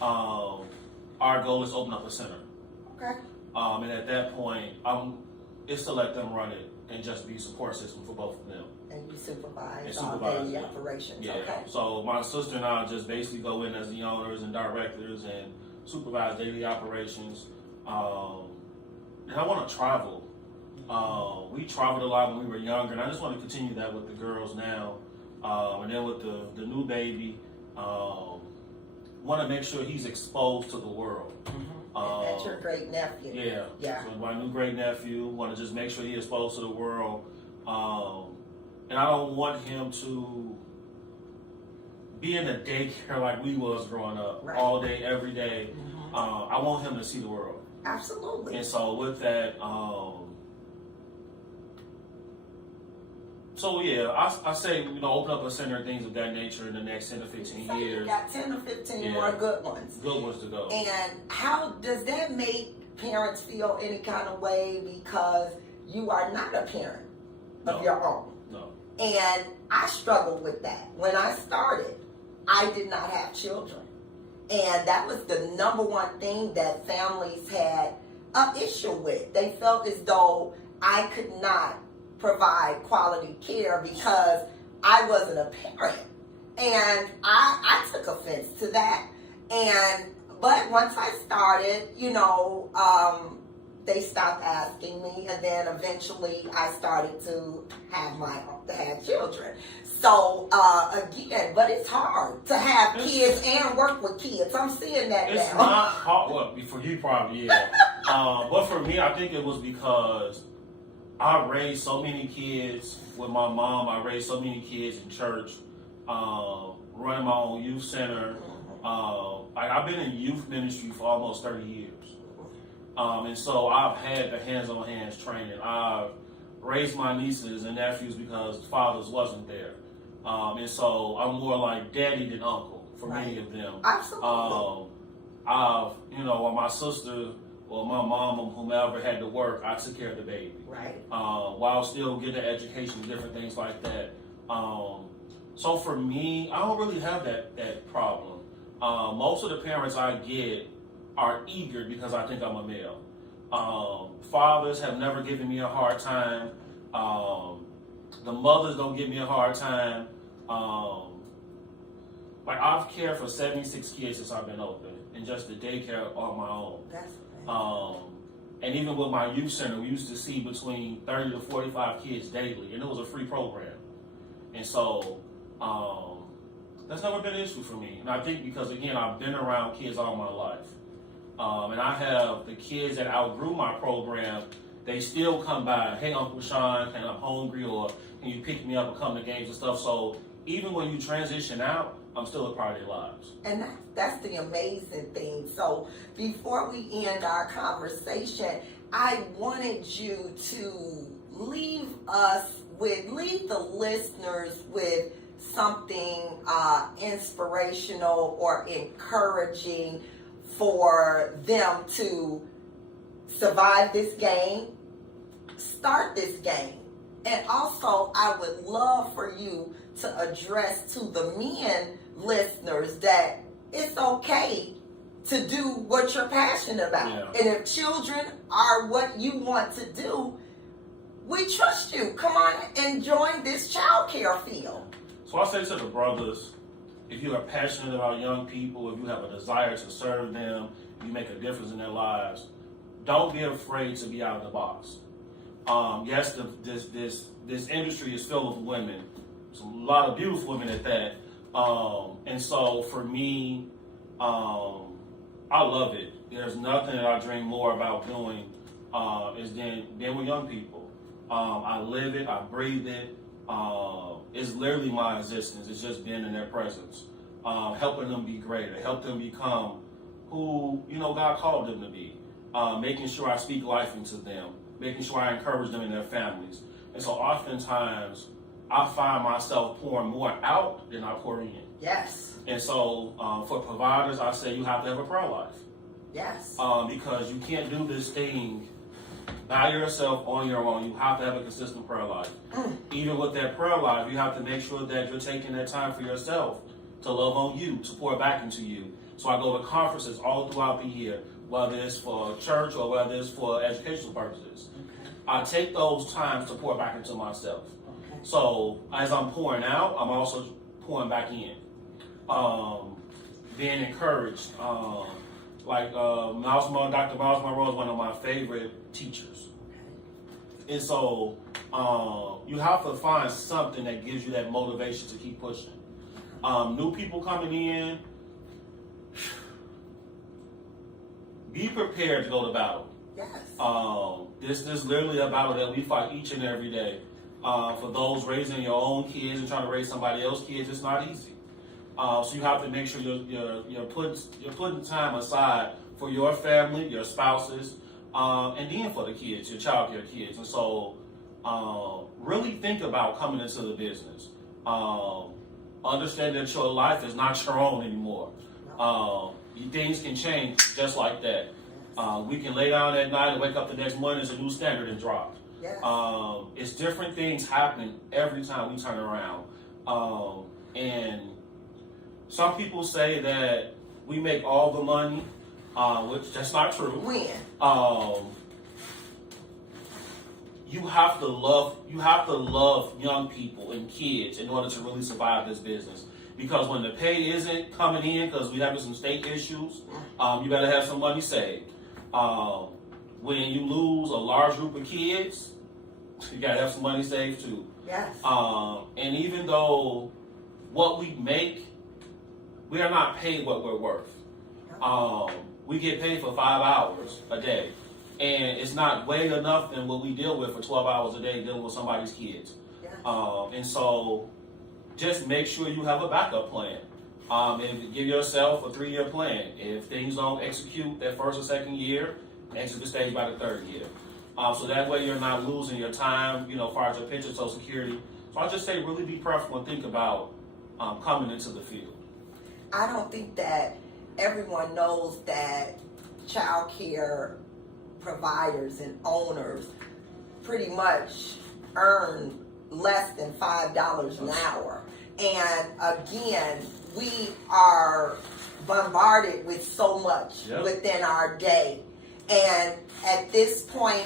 our goal is to open up a center. Okay. And at that point, it's to let them run it and just be a support system for both of them. And you supervise And all supervise, daily yeah. operations. Yeah. Okay. So my sister and I just basically go in as the owners and directors and supervise daily operations. And I want to travel. We traveled a lot when we were younger, and I just want to continue that with the girls now. And then with the new baby, want to make sure he's exposed to the world. And that's your great nephew. Yeah. Yeah. So my new great nephew, want to just make sure he's exposed to the world. And I don't want him to be in a daycare like we was growing up, Right. all day, every day. I want him to see the world. Absolutely. And so with that, So yeah, I say open up a center and things of that nature in the next 10 to 15 So years. you got 10 or 15 Yeah. more good ones. Good ones to go. And how does that make parents feel any kind of way because you are not a parent of your own? No. And I struggled with that. When I started, I did not have children. And that was the number one thing that families had an issue with. They felt as though I could not provide quality care because I wasn't a parent. And I took offense to that. But once I started, they stopped asking me, and then eventually I started to have children. So again, but it's hard to have kids and work with kids. I'm seeing that It's now. not hard. Well, for you probably, yeah. But for me, I think it was because I raised so many kids with my mom. I raised so many kids in church, running my own youth center. I've been in youth ministry for almost 30 years. And so I've had the hands-on-hands training. I've raised my nieces and nephews because fathers wasn't there. And so I'm more like daddy than uncle for many of them. Absolutely. My sister or my mom or whomever had to work, I took care of the baby. Right. While still getting education, different things like that. So for me, I don't really have that problem. Most of the parents I get are eager because I think I'm a male. Fathers have never given me a hard time. The mothers don't give me a hard time. I've cared for 76 kids since I've been open, and just the daycare on my own. That's amazing. And even with my youth center, we used to see between 30 to 45 kids daily, and it was a free program. And so that's never been an issue for me. And I think because, again, I've been around kids all my life. And I have the kids that outgrew my program, they still come by, hey, Uncle Sean, can I'm hungry, or can you pick me up and come to games and stuff. So even when you transition out, I'm still a part of their lives. And that's the amazing thing. So before we end our conversation, I wanted you to leave the listeners with something inspirational or encouraging for them to survive this game, start this game. And also, I would love for you to address to the men listeners that it's okay to do what you're passionate about. Yeah. And if children are what you want to do, we trust you. Come on and join this child care field. So I say to the brothers, if you are passionate about young people, if you have a desire to serve them, you make a difference in their lives, don't be afraid to be out of the box. Yes, this industry is filled with women. There's a lot of beautiful women at that. And so for me, I love it. There's nothing that I dream more about doing is than with young people. I live it, I breathe it. It's literally my existence. It's just being in their presence, helping them be greater, help them become who God called them to be. Making sure I speak life into them, making sure I encourage them and their families. And so oftentimes I find myself pouring more out than I pour in. Yes. And so for providers, I say you have to have a prayer life. Yes. Because you can't do this thing by yourself on your own. You have to have a consistent prayer life. Even with that prayer life, you have to make sure that you're taking that time for yourself to love on you, to pour back into you. So I go to conferences all throughout the year, whether it's for church or whether it's for educational purposes. Okay. I take those times to pour back into myself. Okay. So as I'm pouring out, I'm also pouring back in. Being encouraged. Dr. Miles Monroe is one of my favorite teachers. And so you have to find something that gives you that motivation to keep pushing. New people coming in, be prepared to go to battle. Yes. This is literally a battle that we fight each and every day. For those raising your own kids and trying to raise somebody else's kids, it's not easy. So you have to make sure you're putting time aside for your family, your spouses, and then for the kids, your child care kids. And so really think about coming into the business. Understand that your life is not your own anymore. Things can change just like that. We can lay down at night and wake up the next morning as a new standard and drop. Yes. It's different things happening every time we turn around. And some people say that we make all the money, which that's not true. When? You have to love young people and kids in order to really survive this business. Because when the pay isn't coming in, because we're having some state issues, you better have some money saved. When you lose a large group of kids, you gotta have some money saved too. Yes. And even though what we make, we are not paid what we're worth. We get paid for 5 hours a day. And it's not way enough than what we deal with for 12 hours a day dealing with somebody's kids. Yes. And so just make sure you have a backup plan. And give yourself a 3-year plan. If things don't execute that first or second year, exit the stage by the 3rd year. So that way you're not losing your time, as far as your pension, Social Security. So I just say really be prayerful and think about coming into the field. I don't think that everyone knows that child care providers and owners pretty much earn less than $5 an hour. And again, we are bombarded with so much within our day. And at this point,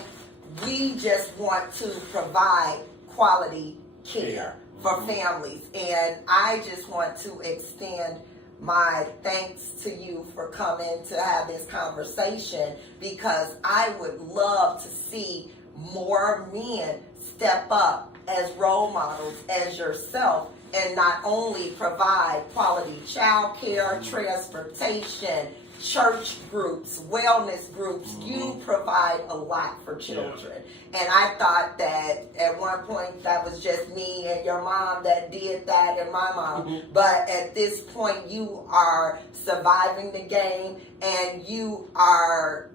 we just want to provide quality care for families. And I just want to extend my thanks to you for coming to have this conversation, because I would love to see more men step up as role models as yourself and not only provide quality child care, transportation, church groups, wellness groups. You provide a lot for children. And I thought that at one point that was just me and your mom that did that, and my mom. But at this point you are surviving the game, and you are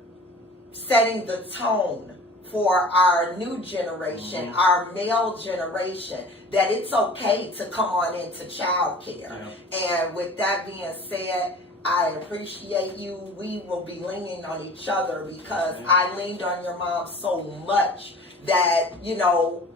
setting the tone for our new generation, our male generation, that it's okay to come on into child care. And with that being said, I appreciate you. We will be leaning on each other, because I leaned on your mom so much that,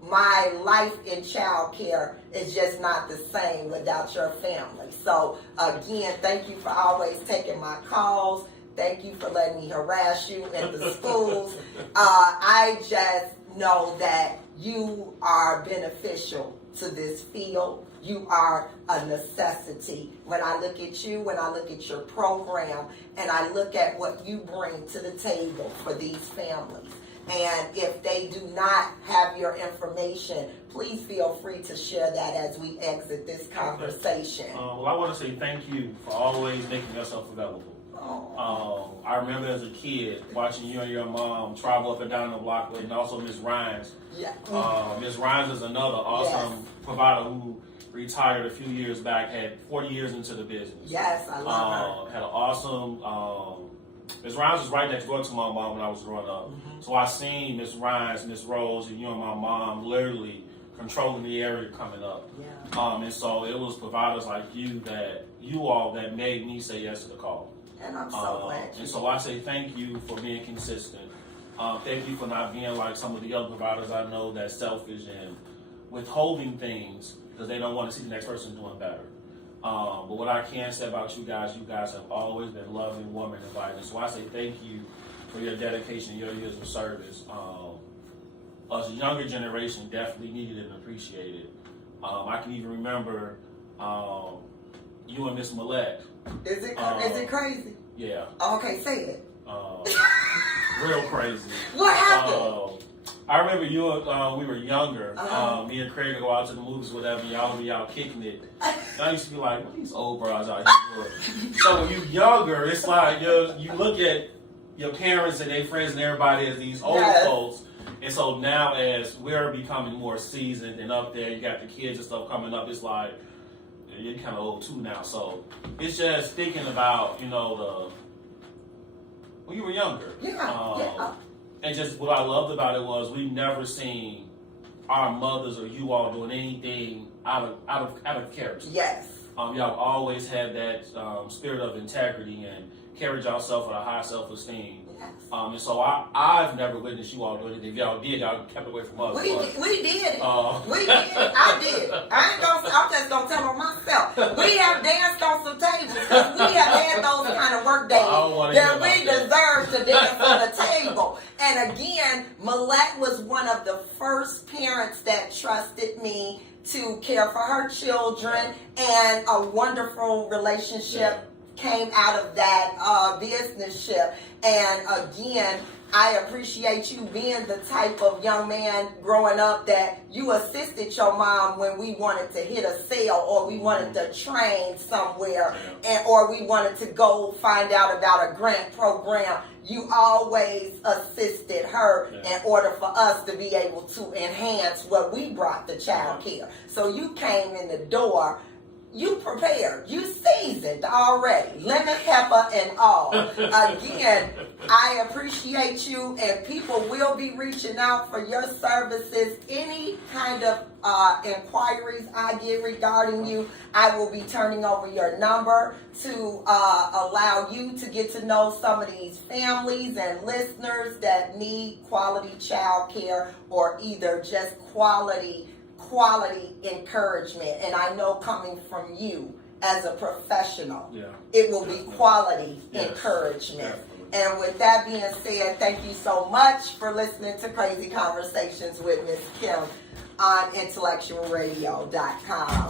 my life in child care is just not the same without your family. So again, thank you for always taking my calls. Thank you for letting me harass you at the schools. I just know that you are beneficial to this field. You are a necessity. When I look at you, when I look at your program, and I look at what you bring to the table for these families. And if they do not have your information, please feel free to share that as we exit this conversation. Well, I want to say thank you for always making yourself available. I remember as a kid watching you and your mom travel up and down the block, and also Miss Rhines. Miss Rhines is another awesome provider who retired a few years back, had 40 years into the business. Yes, I love her. Had an awesome, Miss Rhines was right next door to my mom when I was growing up. So I seen Miss Rhines, Miss Rose, and you and my mom literally controlling the area coming up. And so it was providers like you that made me say yes to the call. And I'm so glad you. And so I say thank you for being consistent. Thank you for not being like some of the other providers I know that's selfish and withholding things because they don't want to see the next person doing better. But what I can say about you guys have always been loving, warm, and inviting. So I say thank you for your dedication and your years of service. Us younger generation definitely needed and appreciated. I can even remember you and Miss Millette. Is it crazy? Yeah. Okay, say it. Real crazy. What happened? I remember you. We were younger. Me and Craig would go out to the movies, whatever. Y'all would be out kicking it. And I used to be like, "What are these old bras out here doing?" So when you younger, it's like you look at your parents and their friends and everybody as these old folks. And so now, as we're becoming more seasoned and up there, you got the kids and stuff coming up. It's like you're kind of old too now. So it's just thinking about when you were younger. Yeah. And just what I loved about it was we've never seen our mothers or you all doing anything out of character. Yes. Y'all always had that spirit of integrity and carried yourself with a high self-esteem. Yes. And so I've never witnessed you all do anything. If y'all did, y'all kept away from us. We did it. We did it. I did. I'm just gonna tell on myself. We have danced on some tables because we have had those kind of work days that we deserve to dance on the table. And again, Millette was one of the first parents that trusted me to care for her children, and a wonderful relationship came out of that businessship. And again, I appreciate you being the type of young man growing up that you assisted your mom when we wanted to hit a sale or we wanted to train somewhere, or we wanted to go find out about a grant program. You always assisted her in order for us to be able to enhance what we brought to child care. So you came in the door, you prepared, you seasoned already, lemon pepper and all. Again, I appreciate you, and people will be reaching out for your services. Any kind of inquiries I get regarding you, I will be turning over your number to allow you to get to know some of these families and listeners that need quality child care or either just quality encouragement. And I know coming from you as a professional, it will be quality encouragement. And with that being said, thank you so much for listening to Crazy Conversations with Miss Kim on intellectualradio.com.